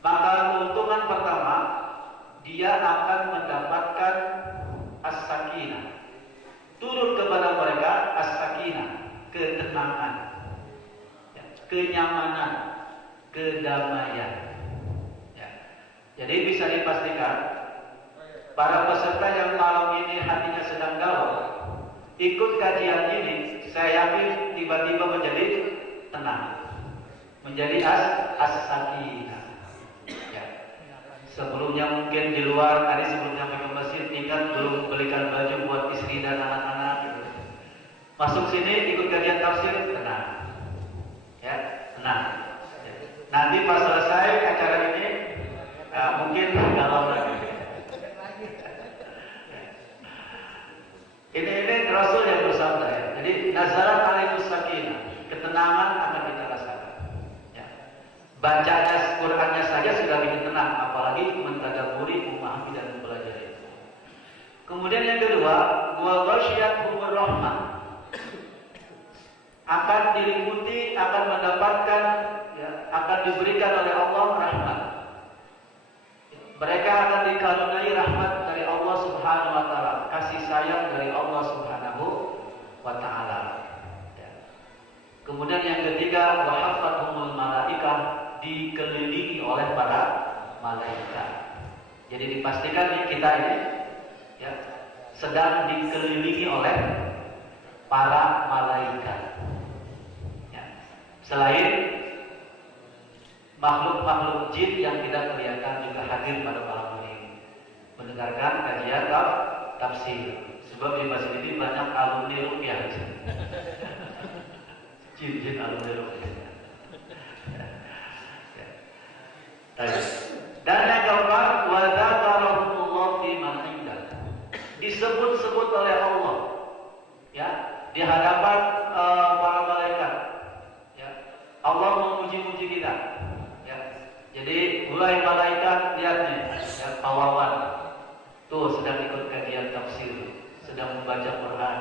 Maka keuntungan pertama, dia akan mendapatkan as-sakinah. Turun kepada mereka as-sakinah, ketenangan, ya, kenyamanan, kedamaian. Ya. Jadi bisa dipastikan para peserta yang malam ini hatinya sedang galau, ikut kajian ini, saya yakin tiba-tiba menjadi tenang, menjadi as-sakinah. Ya. Sebelumnya mungkin di luar, tadi sebelumnya ke masjid ingat belum belikan baju buat istri dan anak-anak. Gitu. Masuk sini ikut kajian tafsir, tenang, ya, tenang. Ya. Nanti pas selesai acara ini, mungkin galau lagi. Ini Rasul yang bersabda ya. Jadi nazarat alaikus sakinah, ketenangan akan kita rasakan. Ya. Bacanya Qur'annya saja sudah bikin tenang, apalagi mentadabburi, memahami dan mempelajari. Kemudian yang kedua, wa ghasyiyatuhur rahmah. Akan diliputi, akan mendapatkan, ya, akan diberikan oleh Allah rahmat. Mereka akan dikaruniai rahmat dari Allah Subhanahu wa taala, kasih sayang dari Allah Subhanahu wa taala. Ya. Kemudian yang ketiga, wa hafathumul malaikah, dikelilingi oleh para malaikat. Jadi dipastikan kita ini, ya, sedang dikelilingi oleh para malaikat. Ya. Selain makhluk-makhluk jin yang tidak kelihatan juga hadir pada malam ini mendengarkan kajian tafsir. Sebab di masjid ini banyak alumni ruqyah. Jin-jin alumni ruqyah. Dan yang keempat, wa dzakarahumullah fi man indah. Disebut-sebut oleh Allah, ya, di hadapan para malaikat. Ya. Allah memuji-muji kita. Jadi mulai malaikat lihat nih, ya, pawawan tuh sedang ikut kajian tafsir, sedang membaca Quran.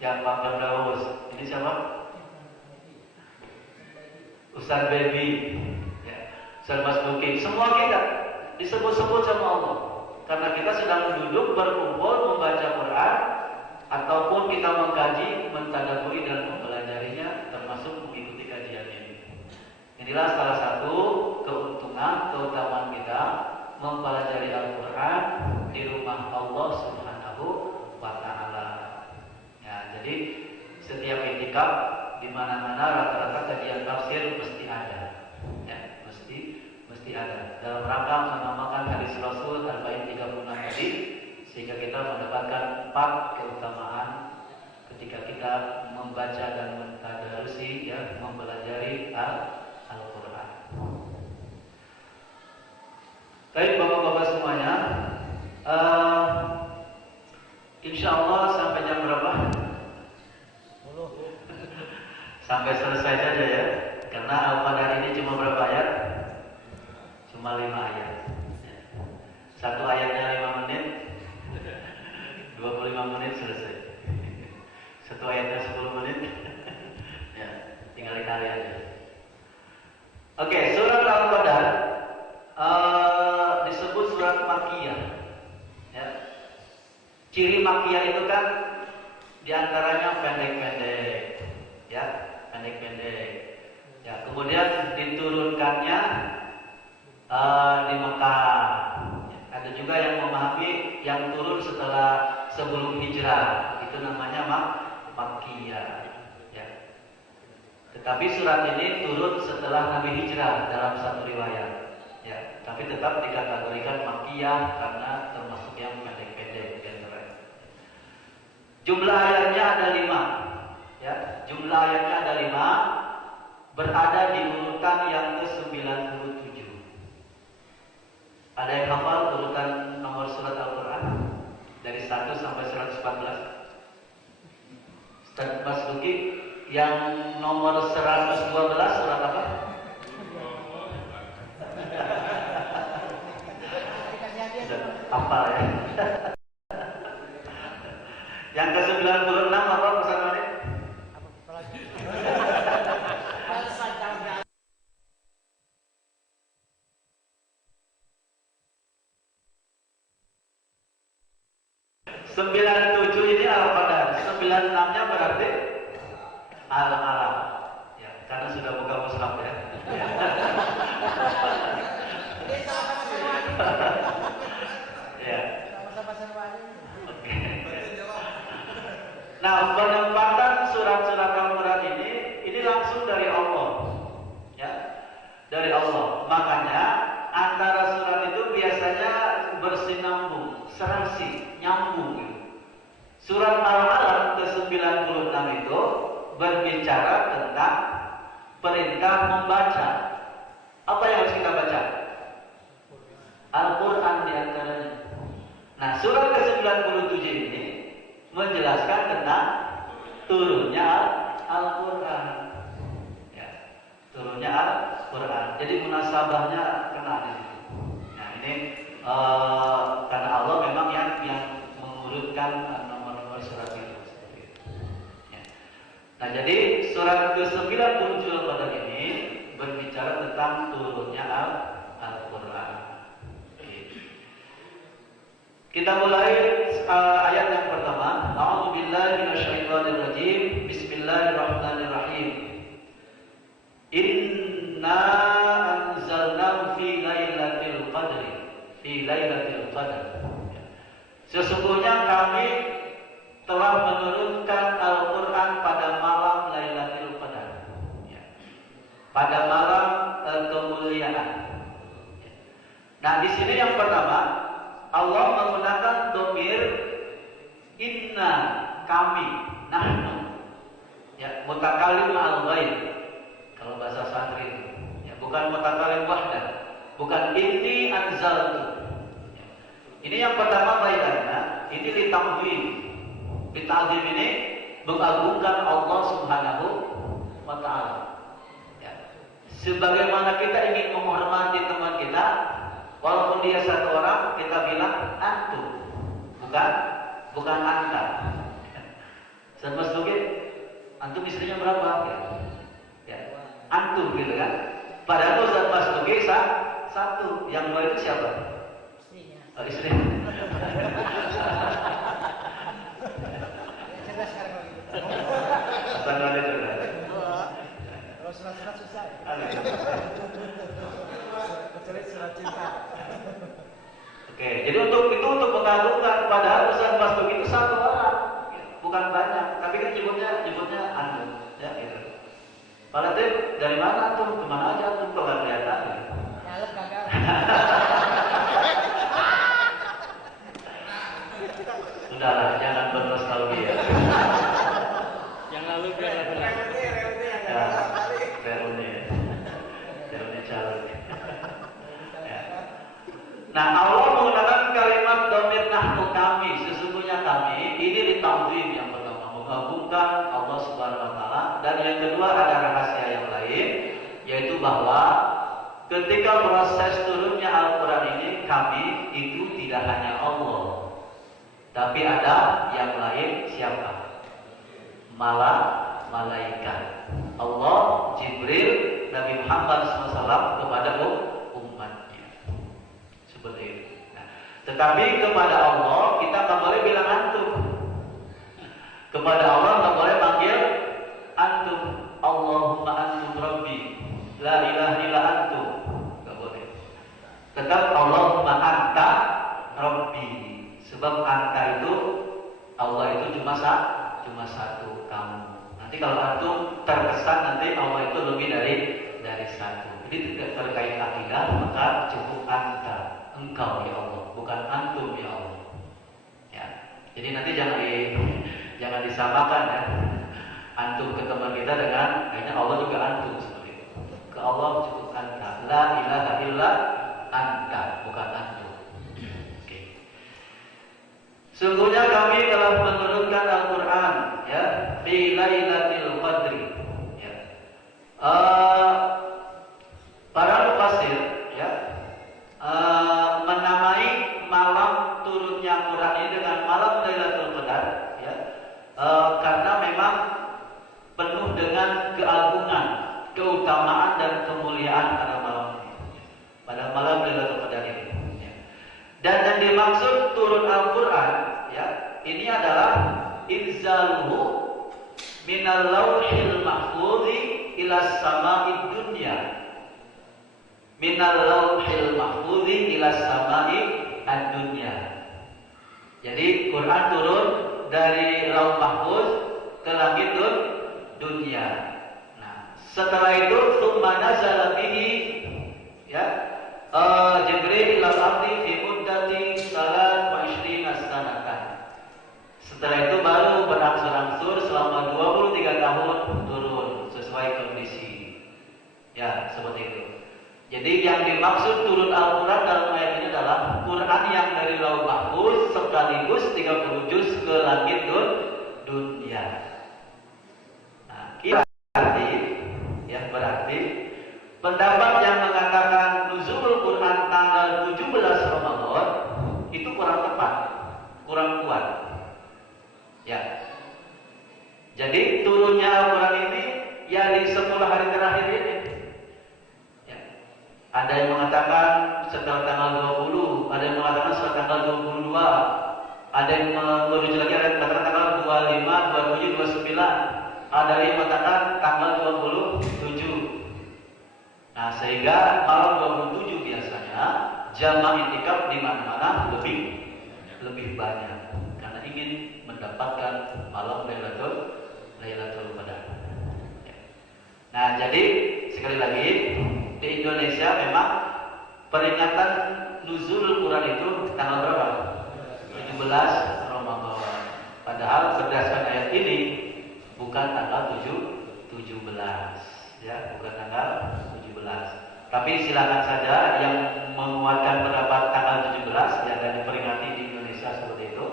Ya, Pak Firdaus, ini siapa? Ustaz Baby, ya, Ustaz Mas Duki. Semua kita disebut-sebut sama Allah karena kita sedang duduk berkumpul membaca Quran ataupun kita mengkaji, mentadabburi dan mempelajarinya, termasuk mengikuti kajian ini. Inilah salah satu keutamaan kita mempelajari Al-Quran di rumah Allah Subhanahu wa taala. Ya, jadi setiap itikaf di mana-mana rata-rata kajian tafsir mesti ada. Ya, mesti ada. Dalam rangka mengamalkan hadis Rasul 40-36 tadi, sehingga kita mendapatkan 4 keutamaan ketika kita membaca dan mentadarusi, ya, mempelajari Al-Quran. Baik bapak-bapak semuanya, insya Allah sampai jam berapa? Sampai selesai saja ya, karena Al-Qadar ini cuma berapa ayat? Cuma 5 ayat. Satu ayatnya 5 menit, 25 menit selesai. Satu ayatnya 10 menit, ya, tinggal dikali aja. Oke, surat Al-Qadar disebut surat Makkiyah. Ya. Ciri Makkiyah itu kan diantaranya pendek-pendek, ya, pendek-pendek. Ya, kemudian diturunkannya di Mekah. Ya, ada juga yang memahami yang turun sebelum hijrah, itu namanya Makkiyah. Ya. Tetapi surat ini turun setelah Nabi hijrah dalam satu riwayat. Ya, tapi tetap dikategorikan Makkiyah karena termasuk yang pendek-pendek di antaranya. Jumlah ayatnya ada 5. Ya, jumlah ayatnya ada 5, berada di urutan yang ke-97. Ada yang hafal urutan nomor surat Al-Quran dari 1 sampai 114? Ustaz Mas Duki, yang nomor 112 surat apa? Apa ya? Yang ke-96 apa pesan Malik? 97 ini Al-Qadar, 96-nya berarti Al-Alaq. Ya, karena sudah buka mushaf ya. Ya. Oke. Nah, penempatan surat-surat Al-Quran ini langsung dari Allah. Ya. Dari Allah. Makanya antara surat itu biasanya bersinambung, serasi, nyambung gitu. Surat Al-Alaq ke-96 itu berbicara tentang perintah membaca. Apa yang harus kita baca? Al-Quran diantaranya. Nah, surat ke-97 ini menjelaskan tentang turunnya Al-Quran. Ya, turunnya Al-Quran. Jadi munasabahnya kena di situ. Nah, ini karena Allah memang yang mengurutkan nomor-nomor surat itu. Ya. Nah, jadi surat ke-97 Al-Qadar ini berbicara tentang turunnya Al-Quran. Kita mulai ayat yang pertama. A'udzubillahi minasyaitonirrajim. Bismillahirrahmanirrahim. Inna anzalnahu fi lailatul qadri. Fi lailatul qadr. Sesungguhnya kami telah menurunkan Al-Quran pada malam Lailatul Qadar. Pada malam kemuliaan. Nah, di sini yang pertama Allah menggunakan dhamir inna, kami, nahnu. Ya, mutakalim al-ghaib. Kalau bahasa santri itu, ya, bukan mutakalim wahdah, bukan inni anzaltu. Ya. Ini yang pertama faedahnya, ini ditamhid. Ditazim ini mengagungkan Allah Subhanahu wa taala. Ya. Sebagaimana kita ingin menghormati teman kita, walaupun dia satu orang, kita bilang antum, bukan anta. Ustaz Mas Duki, antum istrinya berapa? Ya, antum gitu kan. Padahal Ustaz Mas Duki satu, yang dua itu siapa? Istrinya. Oh, istrinya. Cerdas sekarang kalau gitu. Standarnya cerdas. Kalau surat-surat susah. Kecuali surat cinta. Oke, jadi untuk mengagungkan, padahal Ustaz Mas Duki itu satu orang, bukan banyak, tapi kan nyebutnya antum, ya gitu. Pak Latif, dari mana antum? Kemana aja antum? Kok nggak kelihatan? Nyalep kagak. Sudahlah, jangan bernostalgia. Yang lalu biar reuni calon. Nah, Allah menggunakan kalimat dhamir nahnu, kami, sesungguhnya kami. Ini ditamzim yang pertama, mengagungkan Allah Subhanahu wa taala, dan yang kedua ada rahasia yang lain, yaitu bahwa ketika proses turunnya Al-Quran ini, kami itu tidak hanya Allah, tapi ada yang lain. Siapa? Malaikat. Allah, Jibril, Nabi Muhammad SAW kepada umatnya. Seperti itu. Nah, tetapi kepada Allah kita tak boleh bilang antum. Kepada Allah tak boleh panggil antum. Allahumma antum Rabbi, la ilaha illa antum. Tak boleh. Tetap Allahumma anta Rabbi. Sebab anta itu, Allah itu cuma satu, kamu. Nanti kalau antum terkesan nanti Allah itu lebih dari satu. Jadi tidak terkait akidah, maka cukup anta, engkau ya Allah, bukan antum ya Allah. Ya. Jadi nanti jangan disamakan ya. Antum ke teman kita dengan kayaknya Allah juga antum seperti itu. Ke Allah cukup anta. La ilaha illa anta, bukan antum. Oke. Sungguhnya kami telah menurunkan Al-Quran ya, fi lailatul qadri. Ya. Para mufassir ya menamai malam turunnya Quran ini dengan malam Lailatul Qadar ya, karena memang penuh dengan keagungan, keutamaan dan kemuliaan pada malam ini, pada malam Lailatul Qadar ini ya. Dan yang dimaksud turun Al-Quran ya, ini minal lauhil mahfudzi ila sama'id dunya. Minal lauhil mahfudzi ila sama'id ad-dunya. Jadi Quran turun dari lauh mahfuz ke langit dunia. Nah, setelah itu tsumma nazala bihi ya Jibril ila ardi fi muddati 23 sanatan. Setelah itu baru berangsur-angsur selama 23 tahun turun sesuai kondisi. Ya, seperti itu. Jadi yang dimaksud turun Al-Quran dalam ayat ini adalah Quran yang dari lauh mahfuz sekaligus 30 juz ke langit dunia. Nah, berarti pendapat yang mengatakan nuzul Quran tanggal 17 Ramadan itu kurang tepat, kurang kuat. Ya. Jadi turunnya Al-Quran ini ya di 10 hari terakhir ini. Ya. Ada yang mengatakan setelah tanggal 20, ada yang mengatakan setelah tanggal 22, ada yang merujuk lagi ada yang mengatakan tanggal 25, 27, 29, ada yang mengatakan tanggal 27. Nah, sehingga malam 27 biasanya jamaah i'tikaf di mana-mana lebih banyak karena ingin mendapatkan malam Lailatul Qadar. Nah, jadi sekali lagi di Indonesia memang peringatan nuzul Quran itu tanggal berapa? 17 Ramadan. Padahal berdasarkan ayat ini bukan tanggal 17 ya, bukan tanggal 17. Tapi silakan saja yang menguatkan pendapat tanggal 17 yang ada diperingati di Indonesia seperti itu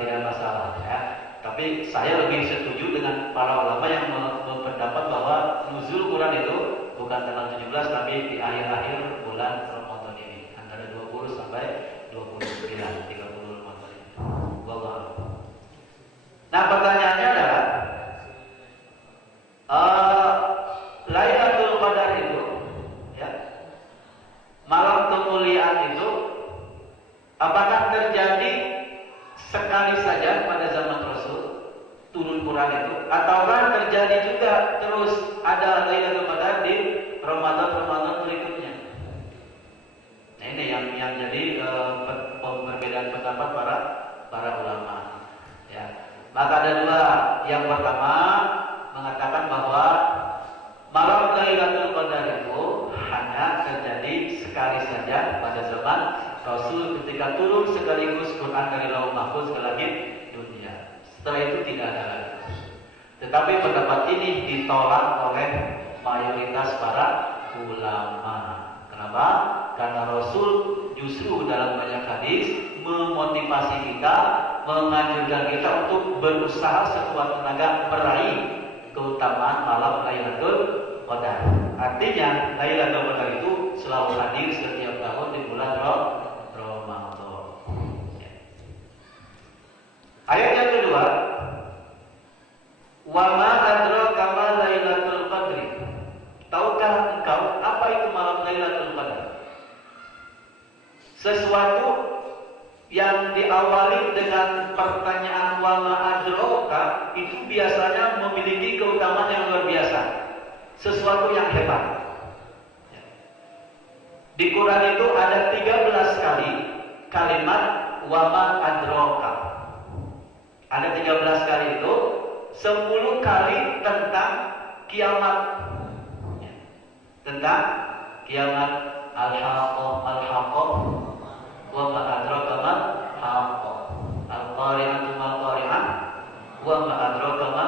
tidak masalah ya. Tapi saya lebih setuju dengan para ulama yang berpendapat bahwa nuzul Quran itu bukan tanggal 17 tapi di akhir-akhir bulan Ramadan ini antara 20 sampai 29 30 Ramadan ini. Wallah. Nah, pertanyaannya adalah Lailatul Qadar itu ya, malam kemuliaan itu apakah terjadi sekali saja pada zaman Rasul turun Quran itu, ataukah terjadi juga terus ada Lailatul Qadar di Ramadan berikutnya? Nah, ini yang jadi perbedaan pendapat para ulama ya. Maka ada dua. Yang pertama mengatakan bahwa malam Lailatul Qadar itu hanya terjadi sekali saja pada zaman Rasul ketika turun sekaligus Quran dari lauh mahfuz ke langit dunia. Setelah itu tidak ada lagi. Tetapi pendapat ini ditolak oleh mayoritas para ulama. Kenapa? Karena Rasul justru dalam banyak hadis memotivasi kita, menganjurkan kita untuk berusaha sekuat tenaga meraih keutamaan malam Lailatul Qadar. Artinya Lailatul Qadar itu selalu hadir setiap tahun di bulan Ramadan. Ayat yang kedua, wa ma adraka ma Lailatul Qadri. Tahukah engkau apa itu malam Lailatul Qadar? Sesuatu yang diawali dengan pertanyaan wa ma adraka itu biasanya memiliki keutamaan yang luar biasa, sesuatu yang hebat. Di Quran itu ada 13 kali kalimat wa ma adraka. Ada 13 kali itu, 10 kali tentang kiamat. Tentang kiamat, al-haqqah wa ma adraka ma haqqah, al-qari'atu ma qari'ah wa ma adraka ma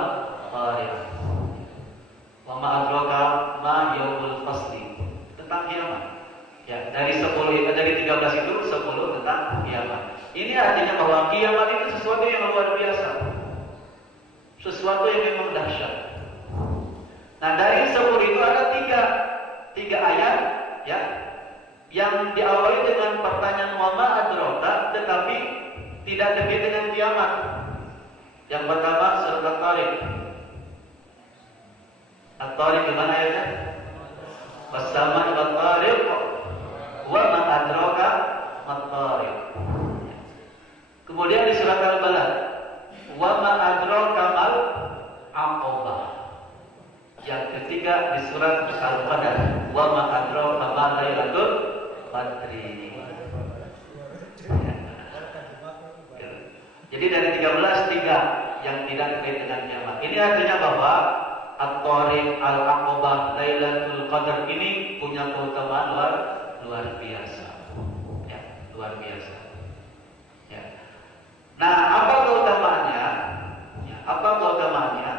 qari'ah, wa ma adraka ma yaumul fasli, tentang kiamat. Ya, dari 13 itu 10 tentang kiamat. Ini artinya bahwa kiamat itu sesuatu yang luar biasa, sesuatu yang memang dahsyat. Nah, dari 10 itu ada tiga ayat ya, yang diawali dengan pertanyaan wa ma adraka, tetapi tidak terkait dengan kiamat. Yang pertama surat At-Tariq. At-Tariq gimana ayatnya? Was-sama'i wat-tariq wa ma adraka mat-tariq. Kemudian di surat Al-Balad, wa ma adraka mal ma Lailatul Qadri. Jadi dari 13 tiga yang tidak terkait dengan kiamat. Ini artinya bahwa At-Thariq, Al-Aqabah, Lailatul Qadar ini punya keutamaan luar biasa. Ya, luar biasa. Ya. Nah, apa keutamaannya? Ya, apa keutamaannya?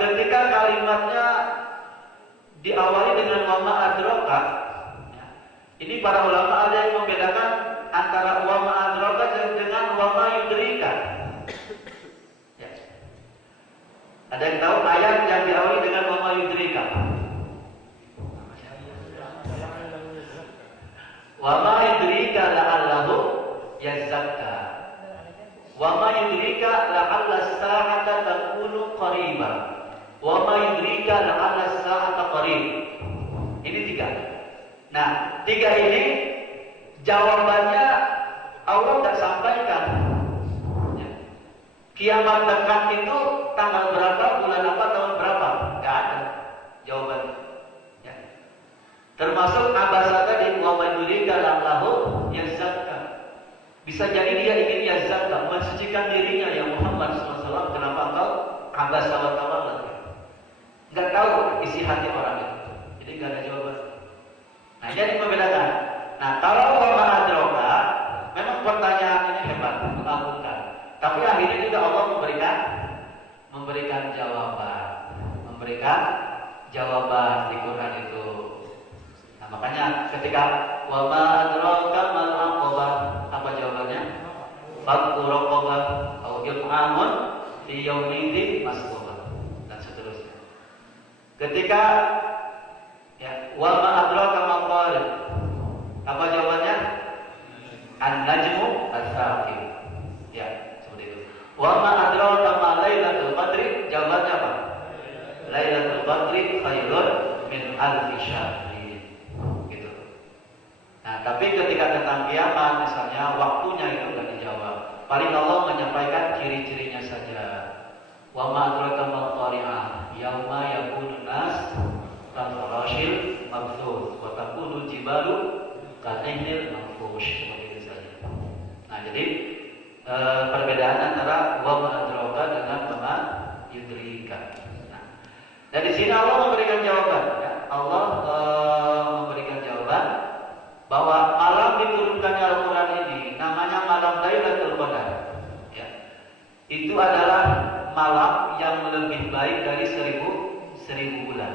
Ketika kalimatnya diawali dengan wa ma adraka, ya, ini para ulama ada yang membedakan antara wa ma adraka dengan wa ma yudrika. Ya. Ada yang tahu ayat yang diawali dengan wa ma yudrika? Wa ma yudrika la'allahu yazakka. Wa ma yudrika la'alla as-sa'ata takunu qariba. Wa ma yudrika la'alla as-sa'ata qarib. Ini tiga. Nah, tiga ini jawabannya Allah tidak sampaikan. Ya. Kiamat dekat itu tanggal berapa, bulan apa, tahun berapa? Tidak ada jawabannya. Ya. Termasuk abasa tadi wa ma yudrika la'allahu yazakka. Bisa jadi dia ingin yazakka, mensucikan dirinya ya Muhammad SAW. Kenapa engkau abasa wa tawalla? Enggak tahu isi hati orang itu. Jadi enggak ada jawaban. Nah, jadi membedakan. Nah, kalau wa ma adraka, memang pertanyaan ini hebat, mengagumkan. Tapi akhirnya juga Allah memberikan jawaban. Memberikan jawaban di Quran itu. Nah, makanya ketika wa ma adraka mal aqabah, apa jawabannya? Fakku raqabah au yut'amun fi yaumin masghubah dan seterusnya. Ketika ya wa ma adraka ma qari'ah, apa jawabannya? An-najmu as-saqib. Ya, seperti itu. Wa ma adraka ma Lailatul Qadri, jawabannya apa? Lailatul Qadri khairun min alfi syahrin. Gitu. Nah, tapi ketika tentang kiamat misalnya waktunya itu enggak dijawab. Paling Allah menyampaikan ciri-cirinya saja. Wa ma adraka ma qari'ah, yauma yakunun nas kal-farashil mabthus wa takunu jibalu kal-ihnil manfush. Begitu saja. Nah, jadi perbedaan antara wa ma adraka dengan wa ma yudrika. Nah, dan di sini Allah memberikan jawaban. Ya. Allah memberikan jawaban bahwa malam diturunkannya Al-Quran ini namanya malam Lailatul Qadar. Ya. Itu adalah malam yang lebih baik dari seribu bulan.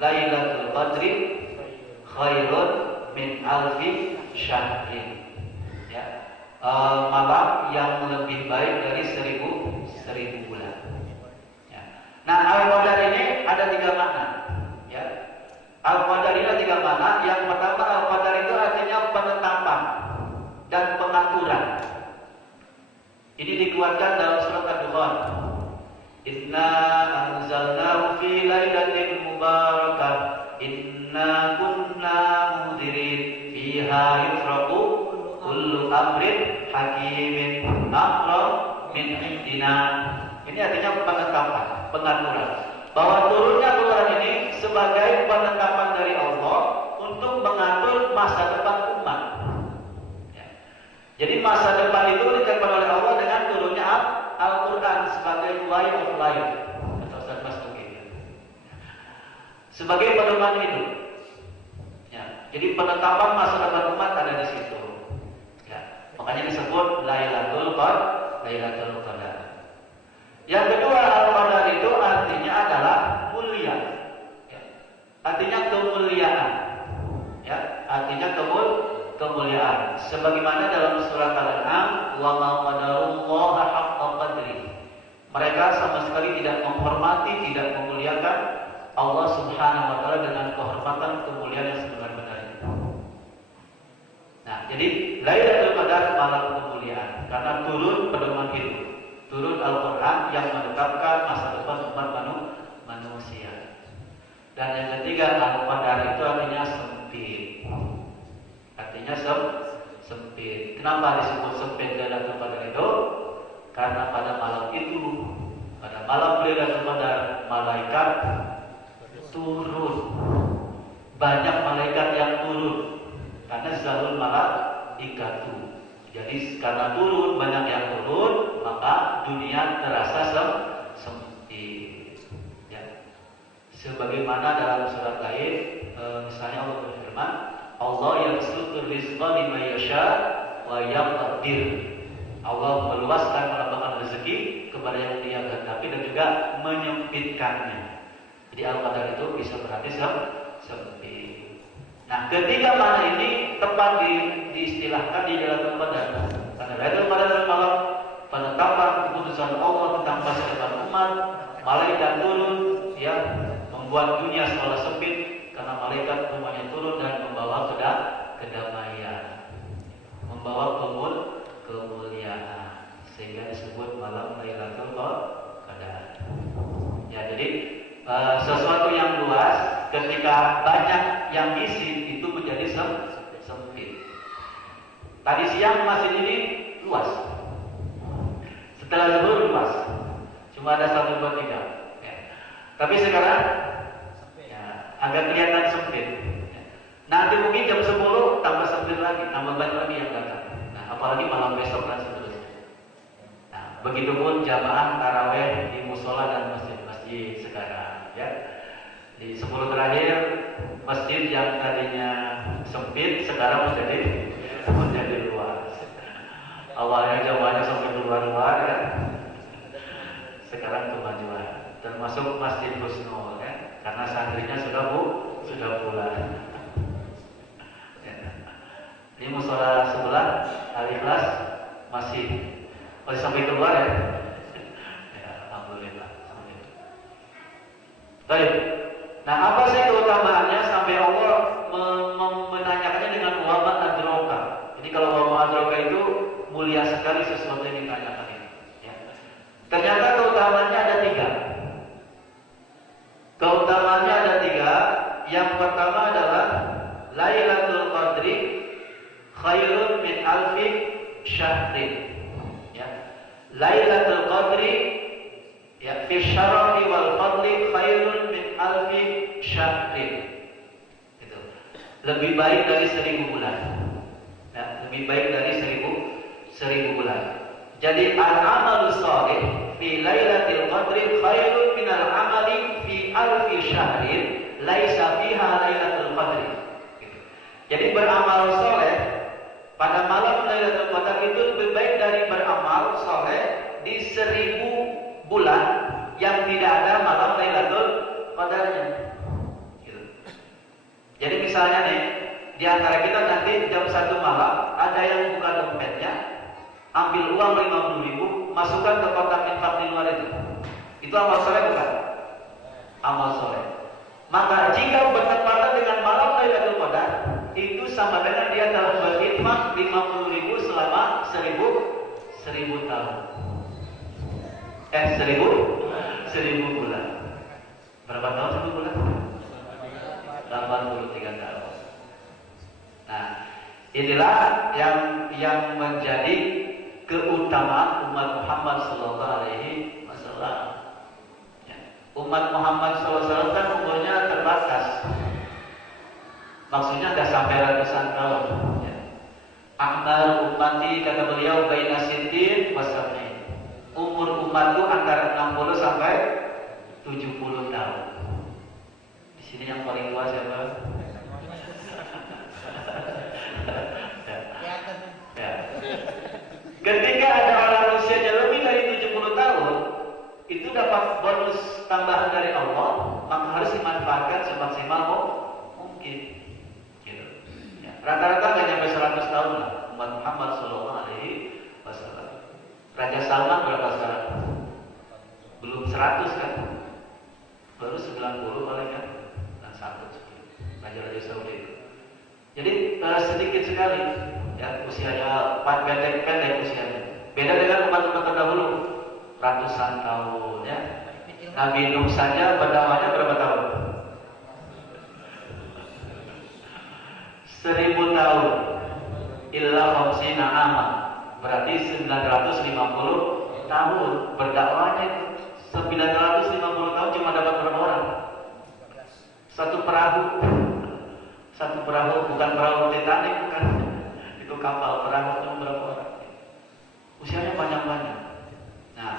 Lailatul Qadri khairun min alfi syahrin. Ya. Malam yang lebih baik dari seribu bulan. Ya. Nah, Al-Qadar ini ada tiga makna. Ya. Al-Qadar ini ada tiga makna. Yang pertama, Al-Qadar itu artinya penetapan dan pengaturan. Ini dikuatkan dalam surat Ad-Dukhan. Inna anzalnahu fi lailatin mubarakah inna kunna mudhirin fiha yufraqu kullu amrin hakimin amran min indina. Ini artinya penetapan, pengaturan. Bahwa turunnya Quran ini sebagai penetapan dari Allah untuk mengatur masa depan umat. Ya. Jadi masa depan itu ditetapkan oleh Allah dengan turunnya Al-Quran sebagai way of life atau Ustaz begitu. Sebagai pedoman hidup. Ya. Jadi penetapan masa depan umat ada di situ. Ya. Makanya disebut Lailatul Qadar. Yang kedua, Al-Qadar itu artinya adalah mulia. Ya. Artinya kemuliaan. Ya, artinya kemuliaan. Sebagaimana dalam surat Al-An'am, wa ma qadarullaha haqqa qadri. Mereka sama sekali tidak menghormati, tidak memuliakan Allah Subhanahu wa taala dengan kehormatan kemuliaan yang sebenar-benarnya. Nah, jadi Lailatul Qadar malam kemuliaan karena turun pedoman hidup. Turun Al-Quran yang menetapkan masa depan umat manusia. Dan yang ketiga, Al-Qadar itu artinya sempit. Artinya sempit. Kenapa disebut sempit Lailatul Qadar itu? Karena pada malam itu, pada malam Lailatul Qadar, malaikat turun banyak malaikat yang turun karena zalul malaikatu. Jadi karena turun, banyak yang turun, maka dunia terasa sempit. Ya. Sebagaimana dalam surat lain, misalnya Allah berfirman, Allah yabsutur rizqa liman yasha wa yaqdir. Allah meluaskan melapangkan rezeki kepada yang Dia kehendaki dan juga menyempitkannya. Jadi Al-Qadar itu bisa berarti sempit. Nah, ketiga makna ini tepat diistilahkan di dalam Al-Qadar. Karena Lailatul Qadar adalah malam penetapan keputusan Allah tentang masa depan umat. Malaikat turun, ya, membuat dunia seolah sempit karena malaikat semuanya turun dan membawa kedamaian, membawa kemuliaan, sehingga disebut malam Lailatul Qadar. Ya, jadi sesuatu yang luas ketika banyak yang isi itu menjadi sempit. Tadi siang masjid ini luas, setelah zuhur luas, cuma ada 1, 2, 3. Ya. Tapi sekarang ya, agak kelihatan sempit. Ya. Nanti mungkin jam 10 tambah sempit lagi, tambah banyak lagi yang datang. Nah, apalagi malam besok dan seterusnya. Nah, begitupun jamaah taraweh di musola dan masjid-masjid sekarang. Ya. Di 10 terakhir masjid yang tadinya sempit sekarang menjadi luas. Awalnya jamaahnya sampai luar-luar, ya. Sekarang kemajuan. Termasuk Masjid Husnul, ya. Karena santrinya sudah pulang. Ya. Ini musola sebelah Al-Ikhlas masih sampai keluar, ya. Ya, alhamdulillah. Baik. Nah, apa sih keutamaannya sampai Allah menanyakannya dengan wama adroka? Jadi kalau wama adroka itu mulia sekali sesuatu yang ditanyakan ini. Ya. Ternyata keutamaannya ada 3. Keutamaannya ada 3. Yang pertama adalah Lailatul Qadri khairun min alfi syahrin. Ya. Lailatul Qadri ya fi syarafi wal fadli khairun min alfi syahrin. Itu lebih baik dari 1000 bulan. Ya, lebih baik dari 1000 bulan. Jadi al-amalu shalih fi lailatul qadri khairun min al-amali fi alfi syahrin laisa fiha lailatul qadri. Gitu. Jadi beramal soleh pada malam Lailatul Qadar itu lebih baik dari beramal soleh di 1000 bulan yang tidak ada malam Lailatul Qadarnya. Gitu. Jadi misalnya nih, di antara kita nanti jam 1 malam ada yang buka dompetnya, ambil uang 50.000, masukkan ke kotak infak di luar itu. Itu amal soleh bukan? Amal soleh. Maka jika bertepatan dengan malam Lailatul Qadar, itu sama dengan dia telah berinfak 50.000 selama 1000 tahun. 1000 bulan. Berapa tahun 1000 bulan? 83 tahun. Nah, inilah yang menjadi keutamaan umat Muhammad sallallahu alaihi wasallam. Ya. Umat Muhammad sallallahu alaihi wasallam kan umurnya terbatas. Maksudnya tidak sampai ratusan tahun. Ya. A'mar ummati kata beliau baina sittin wa sab'in. Umur umat itu antara 60 sampai 70 tahun. Di sini yang paling tua siapa? Ya. Ketika ada orang usianya lebih dari 70 tahun, itu dapat bonus tambahan dari Allah, maka harus dimanfaatkan semaksimal mungkin. Gitu. Ya. Rata-rata nggak sampai 100 tahun lah umat Muhammad Sallallahu Alaihi Wasallam. Raja Salman berapa sekarang? Belum 100 kan? Baru 90 paling kan? Dan 100 Raja-Raja Saudi. Jadi sedikit sekali ya usianya, pendek usianya. Beda dengan umat-umat terdahulu, ratusan tahun ya. Nabi Nuh saja berdakwahnya berapa tahun? 1000 tahun. Illa khamsina ama. Berarti 950 tahun berdakwahnya. 950 tahun cuma dapat berapa orang? Satu perahu. Satu perahu, bukan perahu Titanic, bukan. Itu kapal perahu itu berapa orang? Usianya panjang-panjang. Nah,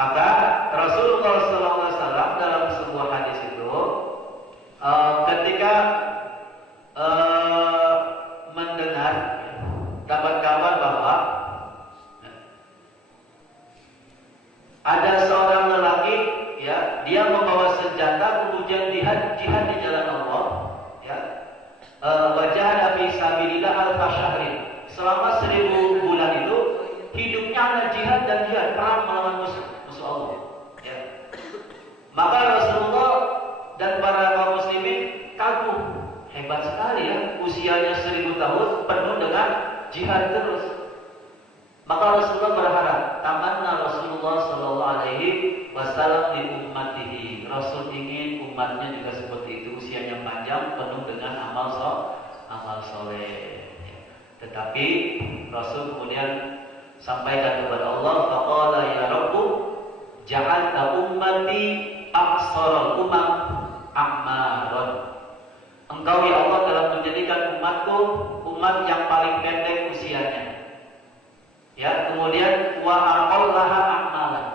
maka Rasulullah SAW dalam sebuah hadis itu ketika mendengar dapat kabar bahwa ada seorang lelaki, ya, dia membawa senjata kemudian jihad di jalan Allah, ya, wajah fi sabilillah al-fasyahrin, selama 1000 bulan itu hidupnya hanya jihad dan jihad, perang melawan musuh Allah, ya. Maka Rasulullah dan para kaum muslimin kagum, hebat sekali ya, usianya 1000 tahun penuh dengan jihad terus. Maka Rasulullah berharap, tamanna Rasulullah sallallahu alaihi wasallam di ummatihi. Rasul ingin umatnya juga seperti itu, usianya panjang, penuh dengan amal soleh. Tetapi Rasul kemudian sampaikan kepada Allah, faqala ya Rabbu ja'alta ummati aqsaral umam a'maron. Engkau ya Allah telah menjadikan umatku umat yang paling pendek usianya. Ya, kemudian wa aqallaha a'malan,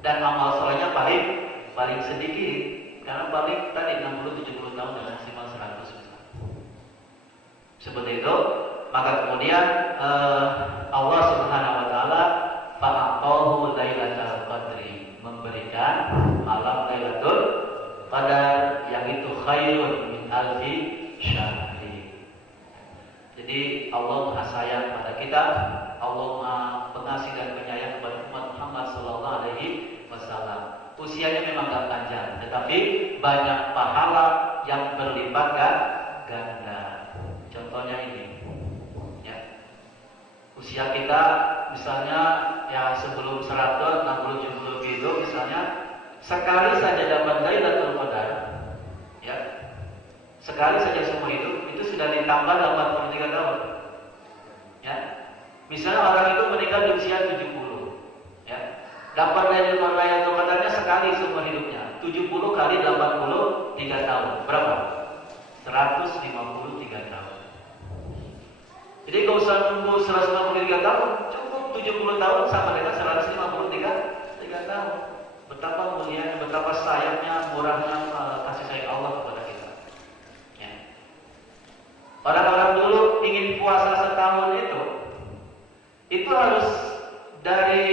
dan amal solehnya paling sedikit, karena paling tadi 60-70 tahun dan maksimal 100 misalnya. Seperti itu, maka kemudian Allah Subhanahu wa taala fa'aqahu lailatul qadri, memberikan malam Lailatul Qadar yang itu khairun min alfi syahri. Jadi Allah Maha sayang pada kita, Allah Maha pengasih dan penyayang kepada umat Muhammad sallallahu alaihi wasallam. Usianya memang gak panjang, tetapi banyak pahala yang berlipat ganda. Contohnya ini, ya. Usia kita misalnya ya sebelum 100, 60, 70 gitu misalnya, sekali saja dapat Lailatul Qadar, ya. Sekali saja seumur hidup itu sudah ditambah 83 tahun. Ya. Misalnya orang itu meninggal di usia 70, ya. Dapat Lailatul Qadarnya sekali seumur hidupnya. 70 kali 83 tahun. Berapa? 153 tahun. Jadi gak usah nunggu 153 tahun, cukup 70 tahun sama dengan 153 tahun. Betapa mulianya, betapa sayangnya, murahnya kasih sayang Allah kepada kita. Ya. Orang-orang dulu ingin puasa setahun itu harus dari,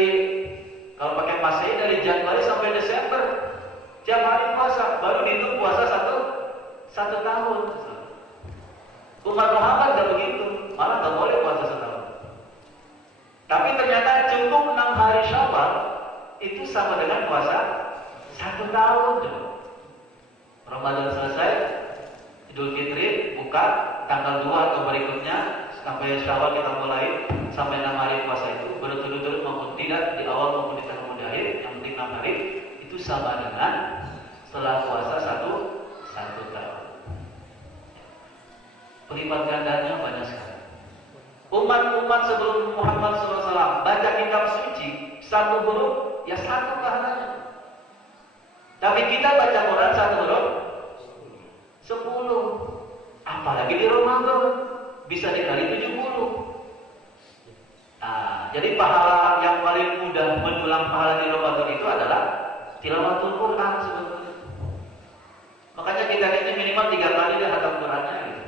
kalau pakai Masehi, dari Januari sampai Desember tiap hari puasa, baru dihitung puasa satu tahun. Umat Muhammad gak begitu, malah gak boleh puasa setahun. Tapi ternyata cukup 6 hari Syawal itu sama dengan puasa 1 tahun. Ramadan selesai, Idul Fitri buka tanggal 2 atau berikutnya, sampai Syawal kita mulai sampai 6 hari puasa itu berturut-turut maupun tidak, di awal maupun di tengah maupun di akhir, yang penting 6 hari itu sama dengan setelah puasa satu tahun. Pelipat gandanya banyak sekali. Umat-umat sebelum Muhammad SAW baca kitab suci 1 huruf ya 1 pahalanya. Tapi kita baca Quran 1 huruf 10. Apalagi di Ramadan bisa dikali 70. Nah, jadi pahala yang paling mudah mendulang pahala di Ramadan itu adalah tilawatul Quran sebetulnya. Makanya kita ini minimal 3 kali dia khatam Qurannya gitu.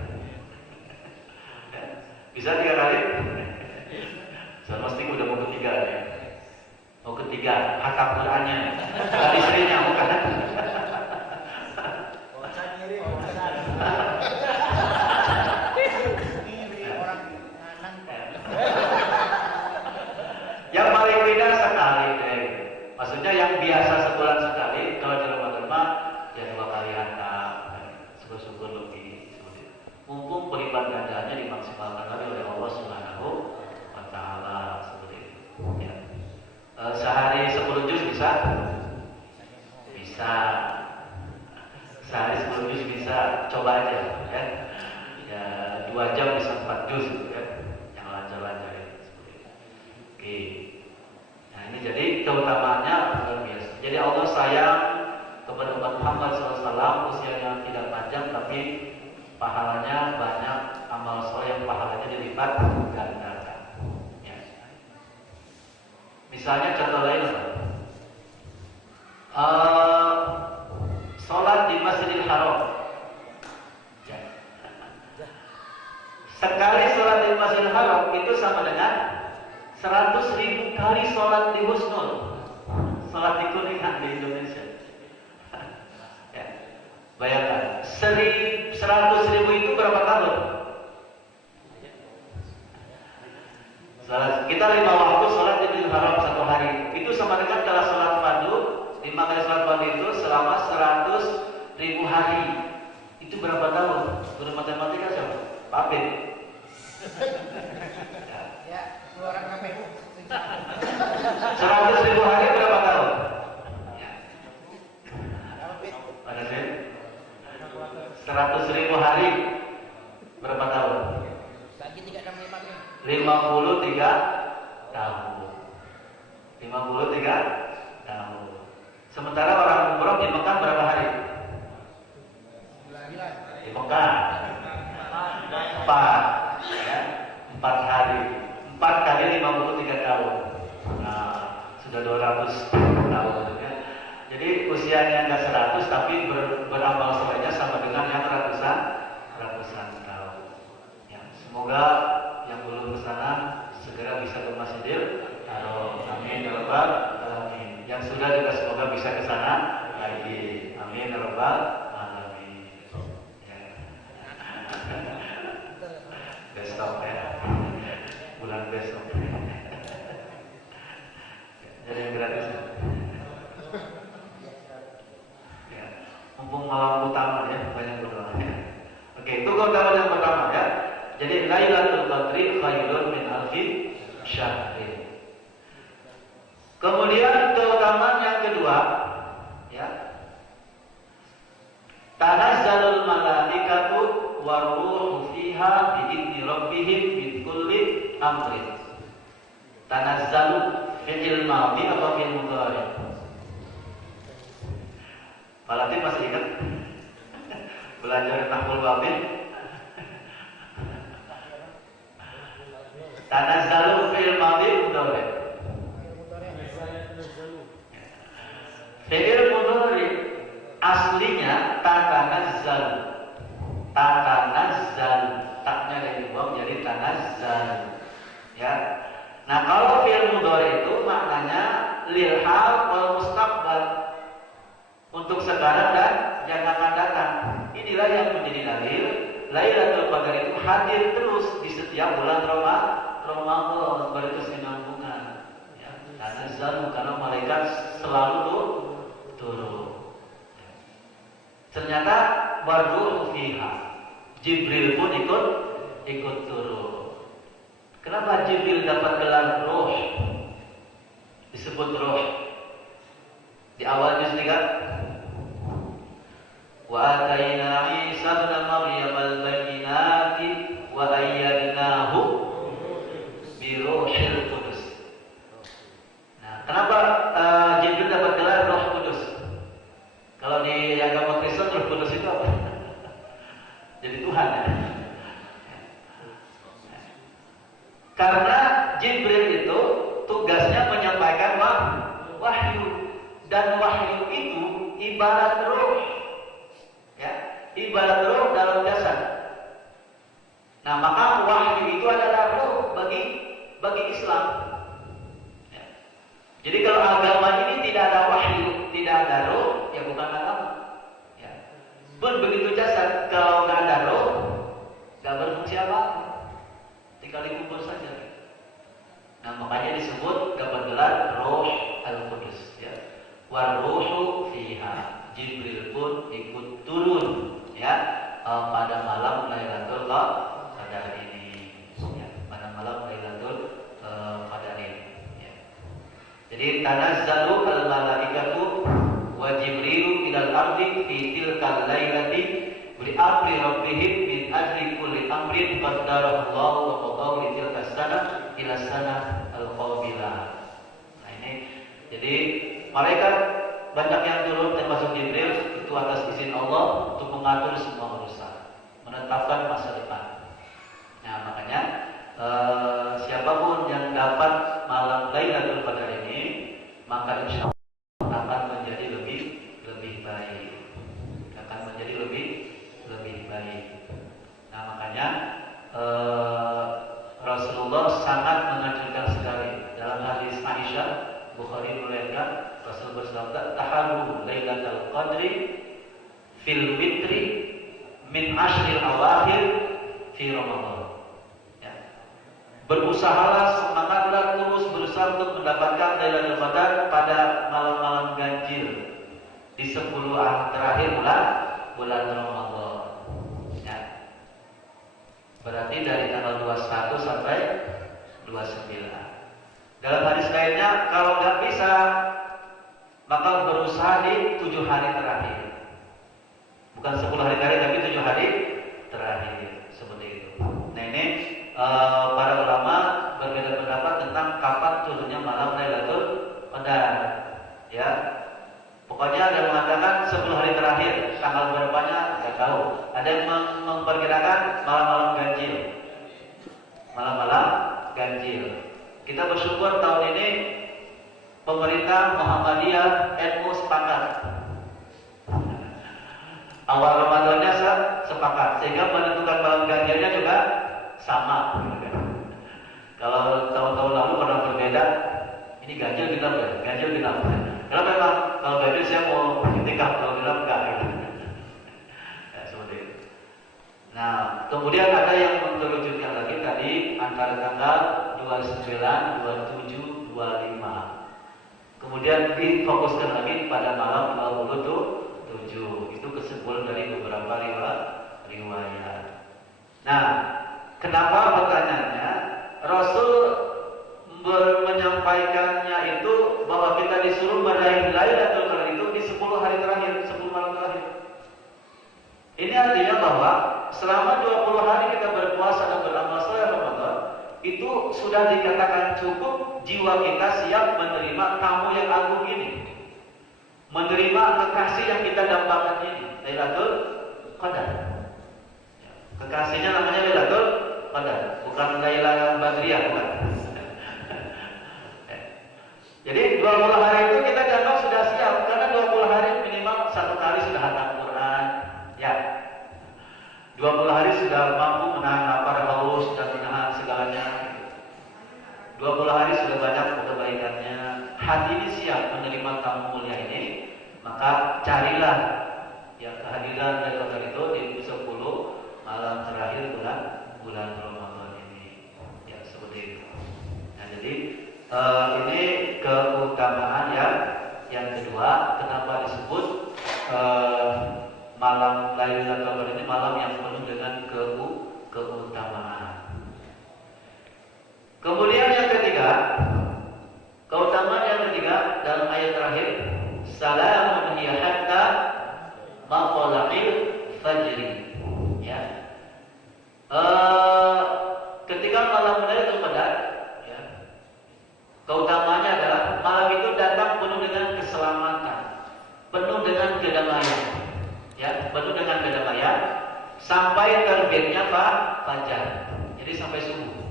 Bisa 3 kali? Saya pasti udah mau ketiga ya. Mau ketiga khatam Qurannya. Dari istrinya bukan. Yang paling beda sekali deh. Maksudnya yang biasa sebulan sekali, kalau di Ramadan mah ya 2 kali hantam, syukur-syukur lebih. Mumpung pelipat gandanya dimaksimalkan lagi oleh Allah Subhanahu wa taala seperti itu. Ya. Sehari 10 juz bisa? Bisa. Sehari 10 juz bisa, coba aja ya. Ya 2 jam bisa 4 juz gitu ya. Yang lancar-lancar ya. Oke. Nah ini jadi keutamaannya luar biasa. Jadi Allah sayang kepada umat Muhammad SAW, usianya tidak panjang tapi pahalanya banyak, amal soleh yang pahalanya dilipat gandakan. Ya. Misalnya contoh lain, sholat di Masjidil Haram. Ya. Sekali sholat di Masjidil Haram itu sama dengan 100.000 kali sholat di Husnul, sholat di Kuningan di Indonesia. Ya. Bayangkan, 100.000 itu berapa tahun? Kita 5 waktu sholat di Masjidil Haram 1 hari. Itu sama dengan kalau sholat fardu, 5 kali sholat fardu itu selama 100.000 hari. Itu berapa tahun? Guru matematika siapa? Pak Apin. Ya, keluaran KPU. 100.000 hari berapa tahun? Ada sih? 100.000 hari berapa tahun? Bagi 365. 53 tahun. 53 tahun. Sementara orang umroh di Mekah berapa hari? Di Mekah 4, ya, 4 hari. 4 kali 53 tahun. Nah, sudah 200 tahun. Ya. Jadi usianya nggak 100 tapi beramal solehnya sama dengan yang ratusan tahun. Ya, semoga yang belum ke sana segera bisa ke Masjidil Haram. Amin ya rabbal alamin. Yang sudah juga semoga bisa ke sana lagi. Amin ya rabbal alamin. Ya. Besok ya. Bulan besok. Jadi yang gratis. Ya. Mumpung malam utama ya, banyak berdoa. Oke, itu keutamaan yang pertama ya. Jadi Lailatul Qadri khairun min alfi syahrin. Kemudian keutamaan yang kedua, ya. Tanazzalul malaikatu waruhu fiha biidzni rabbihim min kulli amrin. Tanazzalu fi'il madhi atau fi'il mudhari? Berarti masih ingat belajar nahwul wabil? Tanazzalu fi'il madhi mudhari. Fi'il mudhari aslinya tatanazzal. Tatanazzal, taknya dari bawah jadi tanazzal. Ya. Nah, kalau fi'il mudhari itu maknanya lil hal wal mustaqbal. Untuk sekarang dan yang akan datang. Inilah yang menjadi dalil Lailatul Qadar itu hadir terus di setiap bulan Ramadan berkesinambungan. Ya, karena malaikat selalu turun. Ternyata barduhu fiha. Jibril pun ikut turun. Kenapa Jibril dapat gelar roh? Disebut roh. Di awal juz 3. Wa atayna Isa ibn Maryam al-bayyinati wa ayyadnahu bi ruhil qudus. Nah, kenapa Jibril dapat gelar Roh Kudus? Kalau di agama Kristen Roh Kudus itu apa? Jadi Tuhan ya. Karena Jibril itu tugasnya menyampaikan wahyu, dan wahyu itu ibarat roh. Ya, ibarat roh dalam jasad. Nah, maka wahyu itu adalah roh bagi Islam. Ya. Jadi kalau agama ini tidak ada wahyu, tidak ada roh, ya bukan agama. Ya. Pun begitu jasad, kalau nggak ada roh, nggak berfungsi apa-apa, tinggal dikubur saja. Nah, makanya disebut dapat gelar Roh Al-Qudus. Ya. Waruhu fiha. Jibril pun ikut turun ya pada malam Lailatul Qadar ini ya, pada malam Lailatul Qadar ini ya. Jadi tanazzalu al-malaikatu wa Jibrilu ilal ardi fi tilkal lailati bi amri rabbihim min ajli kulli amrin qaddarahu Allah wa qadahu li tilkas sana ila sana al-qabilah. Nah, ini jadi malaikat banyak yang turun termasuk Jibril itu atas izin Allah untuk mengatur semua urusan, menetapkan masa depan. Nah, makanya siapapun yang dapat malam Lailatul Qadar ini, maka insya Allah akan menjadi lebih baik, akan menjadi lebih baik. Nah, makanya Rasulullah sangat menganjurkan sekali dalam hadis Aisyah Bukhari meriwayatkan, Rasul bersabda, "Taharru Lailatul Qadri fil witri min ashril awakhir fi Ramadan." Ya. Berusahalah, semangatlah terus berusaha untuk mendapatkan Lailatul Qadar pada malam-malam ganjil di 10 terakhir bulan Ramadan. Ya. Berarti dari tanggal 21 sampai 29. Dalam hadis lainnya, kalau nggak bisa, maka berusaha di 7 hari terakhir. Bukan 10 hari terakhir, tapi 7 hari terakhir. Seperti itu. Nah, ini para ulama berbeda pendapat tentang kapan turunnya malam Lailatul Qadar. Ya, pokoknya ada yang mengatakan 10 hari terakhir, tanggal berapanya nggak tahu. Ada yang memperkirakan malam-malam ganjil. Malam-malam ganjil. Kita bersyukur tahun ini pemerintah Muhammadiyah NU sepakat. Awal Ramadannya sepakat, sehingga menentukan malam ganjilnya juga sama. Kalau tahun-tahun lalu pernah berbeda, ini ganjil kita enggak, ganjil kita enggak. Karena memang kalau ganjil saya mau iktikaf, kalau bilang enggak. Ya, seperti itu. Nah, kemudian ada yang mengerucutkan lagi tadi antara tanggal 29, 27, 25. Kemudian difokuskan lagi pada malam 27. Itu kesimpulan dari beberapa riwayat. Nah, kenapa pertanyaannya Rasul menyampaikannya itu bahwa kita disuruh meraih Lailatul Qadar itu di 10 hari terakhir, 10 malam terakhir. Ini artinya bahwa selama 20 hari kita berpuasa dan beramal saleh Ramadan, itu sudah dikatakan cukup jiwa kita siap menerima tamu yang agung ini, menerima kekasih yang kita dambakan ini, Lailatul Qadar. Kekasihnya namanya Lailatul Qadar, bukan Lailatul Badriyah, bukan. Jadi 20 hari itu kita dianggap sudah siap, karena 20 hari minimal 1 kali sudah hatam Quran, ya. 20 hari sudah mampu menahan lapar, haus, dan menahan segalanya. 20 hari sudah banyak kebaikannya. Hati ini siap menerima tamu mulia ini, maka carilah ya kehadiran dari Qadar itu di 10 malam terakhir bulan Ramadan ini. Ya, seperti itu. Nah, jadi ini keutamaan yang kedua, kenapa disebut malam Lailatul Qadar ini malam yang penuh dengan keutamaan. Kemudian yang ketiga, keutamaan yang ketiga dalam ayat terakhir, salamun hiya hatta matla'il fajri. Ya. Ketika malam Lailatul Qadar, ya, keutamaannya adalah malam itu datang penuh dengan keselamatan, penuh dengan kedamaian. Ya, penuh dengan kedamaian sampai terbitnya fajar. Jadi sampai subuh.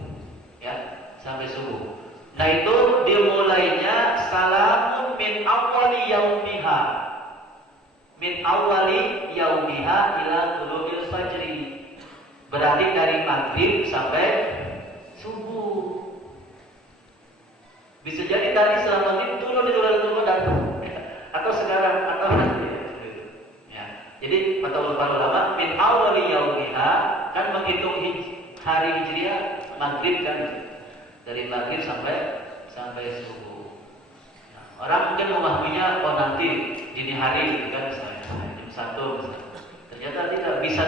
Ya, sampai subuh. Nah, itu dimulainya salamun min awwali yaumiha. Min awwali yaumiha ila tulu'il fajri. Berarti dari maghrib sampai subuh. Bisa jadi tadi selama ini turun di Lailatul Qadar atau sekarang atau nanti. Jadi kata para ulama min awwali yaumiha kan menghitung hari Hijriah maghrib kan, dari maghrib sampai subuh. Nah, orang mungkin memahaminya nanti dini hari gitu kan, misalnya jam 1 misalnya. Ternyata tidak, bisa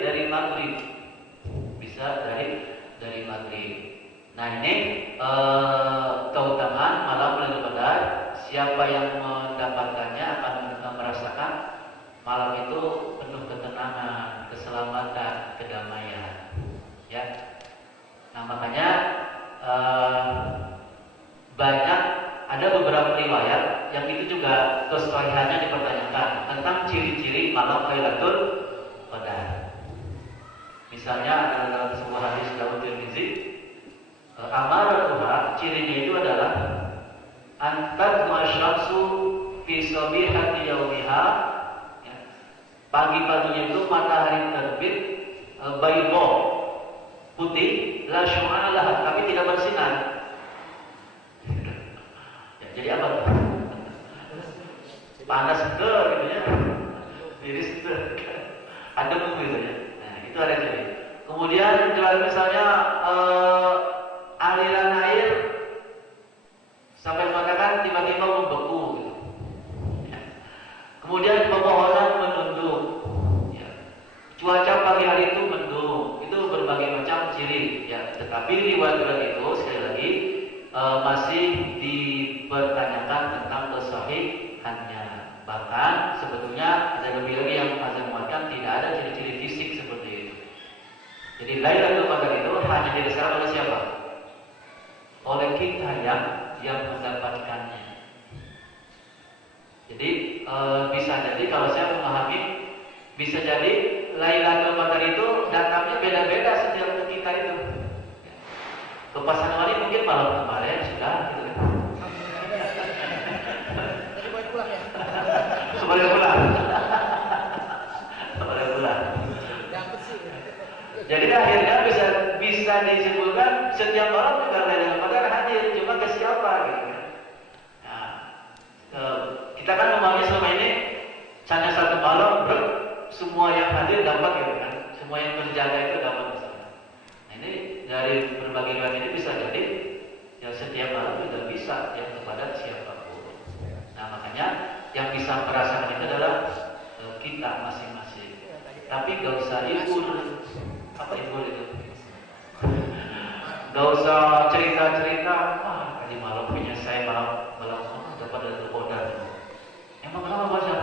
dari maghrib, bisa dari maghrib. Nah, ini keutamaan malam Lailatul Qadar. Siapa yang mendapatkannya akan merasakan malam itu penuh ketenangan, keselamatan, kedamaian. Ya. Nah, makanya banyak ada beberapa riwayat yang itu juga kesahihannya dipertanyakan tentang ciri-ciri malam Lailatul Qadar. adalah dalam sebuah hadis Daud Tirmizi, amaratuha, cirinya itu adalah antad masyamsu fi sabihati yaumiha, ya, pagi-paginya itu matahari terbit baydo, putih, la syu'alaha, tapi tidak bersinar. Ya, jadi apa? Panas ger gitu ya, tiris ger, adem gitu ya. Nah itu ada ciri. Kemudian kalau misalnya aliran air sampai mengatakan tiba-tiba membeku gitu. Ya. Kemudian pepohonan menunduk. Ya. Cuaca pagi hari itu mendung. Itu berbagai macam ciri. Ya. Tetapi riwayat itu sekali lagi masih dipertanyakan tentang kesahihannya. Bahkan sebetulnya ada lebih lagi yang Azan muatkan tidak ada ciri-ciri fisik seperti itu. Jadi Lailatul Qadar itu hanya didasarkan oleh siapa? Oleh kita yang mendapatkannya. Jadi bisa jadi kalau saya memahami, bisa jadi Lailatul Qadar itu datangnya beda-beda setiap kita itu. Ke Pasan Wali mungkin malam kemarin sudah gitu kan. Jadi boleh pulang ya? Boleh pulang. Boleh pulang. Dapat sih. Jadi akhirnya bisa disimpulkan setiap orang juga Lailatul Qadar hadir, cuma ke siapa gitu kan. Nah, kita kan memahami selama ini hanya satu malam semua yang hadir dapat gitu kan, semua yang berjaga itu dapat misalnya. Nah ini dari berbagai riwayat ini bisa jadi ya setiap malam juga bisa yang kepada siapapun. Nah makanya yang bisa merasakan itu adalah kita masing-masing. Tapi gak usah ibur. Apa ibur itu? Gak usah cerita-cerita. Wah, tadi malam punya saya malam dapat Lailatul Qadar. Emang kenapa baca?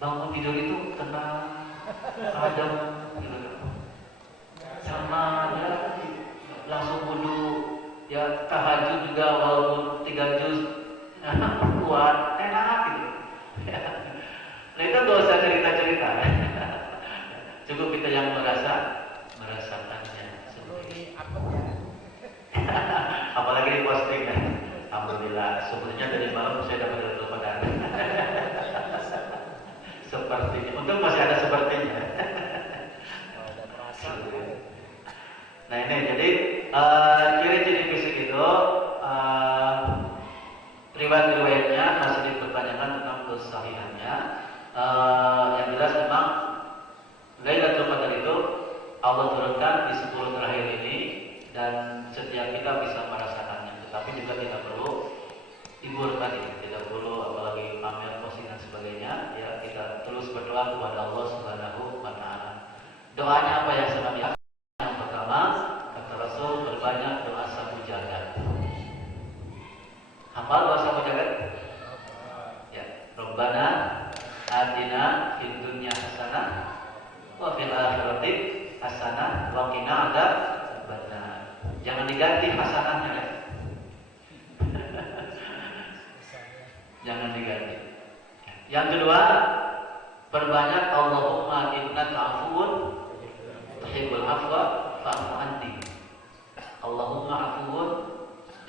Bangun tidur itu tenang, adem, gitu. Sama ya, langsung wudu, ya tahajud juga walaupun 3 juz, kuat, enak gitu. Nah itu gak usah cerita-cerita. Cukup kita yang merasakannya. Apalagi di posting kan. Alhamdulillah, sebetulnya dari malam saya dapat Lailatul Qadar. Sepertinya, untung masih ada sepertinya. Nah ini jadi ciri-ciri fisik itu riwayat-riwayatnya masih dipertanyakan tentang kesahihannya. Yang jelas memang Lailatul Qadar itu Allah turunkan di 10 terakhir ini dan setiap kita bisa merasakannya. Tetapi juga tidak perlu hibur tadi, tidak perlu apalagi pamer posting dan sebagainya. Ya kita terus berdoa kepada Allah Subhanahu wa Ta'ala. Doanya apa yang sangat biasa? Yang pertama, kata Rasul, berbanyak doa sabu jagat. Hafal doa sabu jagat? Ya, Rabbana atina fid dunya hasanah wa fil akhirati hasanah wa qina adzabannar. Jangan diganti hasanahnya ya. Jangan diganti. Yang kedua, perbanyak Allahumma innaka afuwun tuhibbul afwa fa'fu anni. Allahumma afuwun,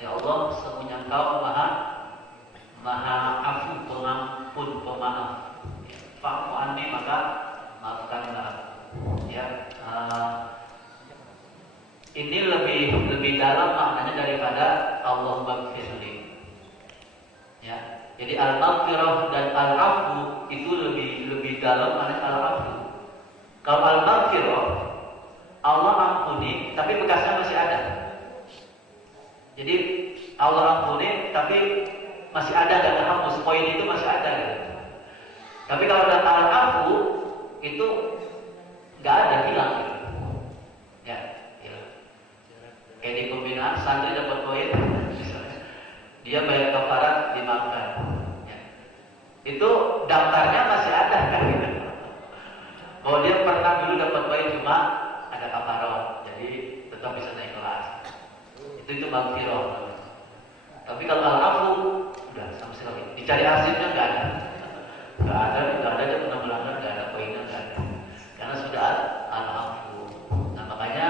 ya Allah, sesungguhnya Engkau Maha afu, pengampun, pemaaf. Fa'fu anni, maka maafkanlah aku. Ya, ini lebih dalam maknanya daripada Allahumma gfirli. Ya, jadi al-maghfirah dan al-afu itu lebih dalam maknanya al-afu. Kalau al-maghfirah Allah ampuni, tapi bekasnya masih ada. Jadi Allah ampuni, tapi masih ada dan hapus, poin itu masih ada. Gitu. Tapi kalau ada al-afu itu nggak ada, hilang. Gitu. Ya, hilang. Kayak di pembinaan santri dapat poin, dia bayar kafarat dimaafkan. Ya. Itu daftarnya masih ada kan? Gitu. Bahwa dia pernah dulu dapat poin cuma ada kafarat, jadi tetap bisa naik kelas. Itu maghfirah. Tapi kalau al-afu udah sama sekali dicari arsipnya nggak ada, dia pernah melanggar, nggak ada poinnya, nggak ada, karena sudah al-afu. Nah makanya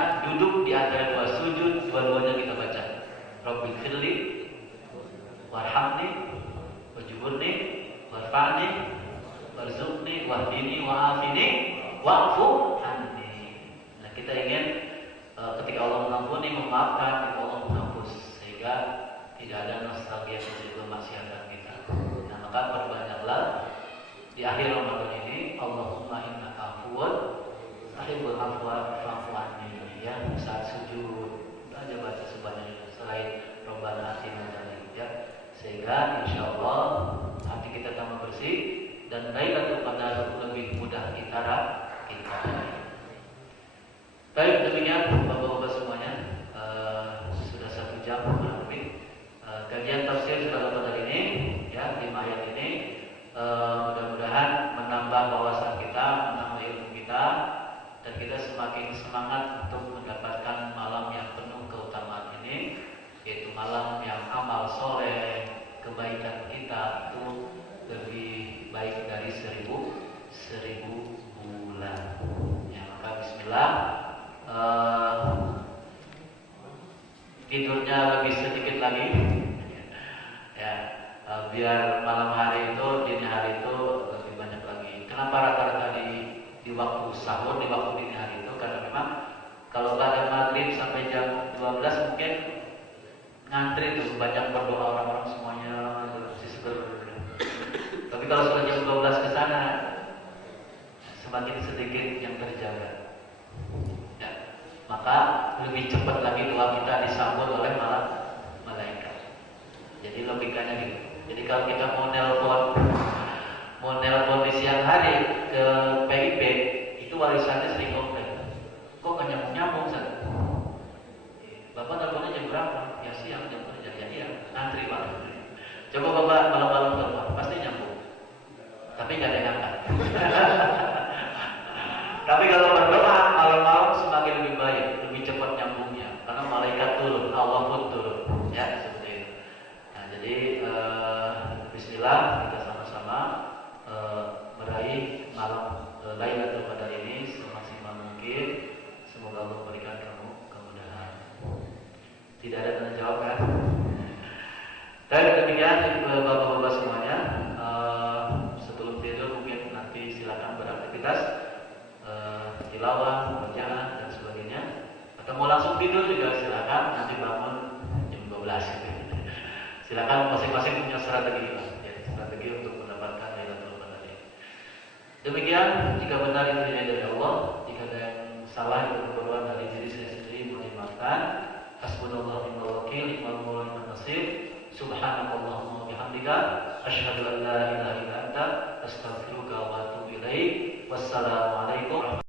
mengampuni, memaafkan, itu Allah menghapus, sehingga tidak ada nostalgia dari kemaksiatan kita. Nah, maka perbanyaklah di akhir Ramadan ini, Allahumma innaka afuwwun tuhibbul afwa fa'fu anni. Ya, saat sujud aja baca sebanyak selain Rabbana atina ya, sehingga insya Allah hati kita tambah bersih dan Lailatul Qadar lebih mudah kita raih. Baik, demikian Bapak-bapak semuanya, sudah 1 jam lebih kajian tafsir surah Al-Qadar ini, ya, 5 ayat ini. Mudah-mudahan menambah wawasan kita, menambah ilmu kita, dan kita semakin semangat untuk mendapatkan malam yang penuh keutamaan ini, yaitu malam yang amal soleh, kebaikan kita itu lebih baik dari 1000 bulan. Ya, maka Bismillah, tidurnya lebih sedikit lagi, ya, biar malam hari itu, dini hari itu lebih banyak lagi. Kenapa rata-rata di waktu sahur, di waktu dini hari itu? Karena memang kalau pada maghrib sampai jam 12 mungkin ngantri tuh, banyak berdoa orang-orang semuanya, tapi kalau sudah jam 12 ke sana, semakin sedikit yang terjaga. Ya, maka lebih cepat lagi doa kita disambut oleh malaikat. Jadi logikanya gitu. Jadi kalau kita mau nelpon di siang hari ke PIP, itu warisannya sering komplain. Kok gak nyambung sana? Bapak teleponnya jam berapa? Ya siang, jam kerja. Ya iya, ngantri Pak. Coba Bapak malam-malam telepon, pasti nyambung. Tapi gak ada yang angkat. Tapi kalau berdoa malam-malam semakin lebih baik, lebih cepat nyambungnya, karena malaikat turun, Allah pun turun, ya seperti itu. Nah, jadi Bismillah, kita sama-sama meraih malam Lailatul Qadar ini semaksimal mungkin. Semoga Allah memberikan kamu kemudahan. Tidak ada tanya jawab kan? Baik, demikian Bapak-bapak semuanya. Sebelum tidur mungkin nanti silakan beraktivitas, tilawah, bacaan dan sebagainya. Atau mau langsung tidur juga silakan, nanti bangun jam 12. Silakan, masing-masing punya strategi, ya, strategi untuk mendapatkan Lailatul Qadar ini. Demikian, jika benar itu dari Allah, jika ada yang salah itu keperluan dari diri saya sendiri, mohon dimaafkan. Hasbunallahu wa ni'mal wakil, ni'mal maula wa ni'mal nasir. Subhanakallahumma wa bihamdika, asyhadu an la ilaha illa anta, astaghfiruka wa atubu ilaik. Wassalamualaikum warahmatullahi wabarakatuh.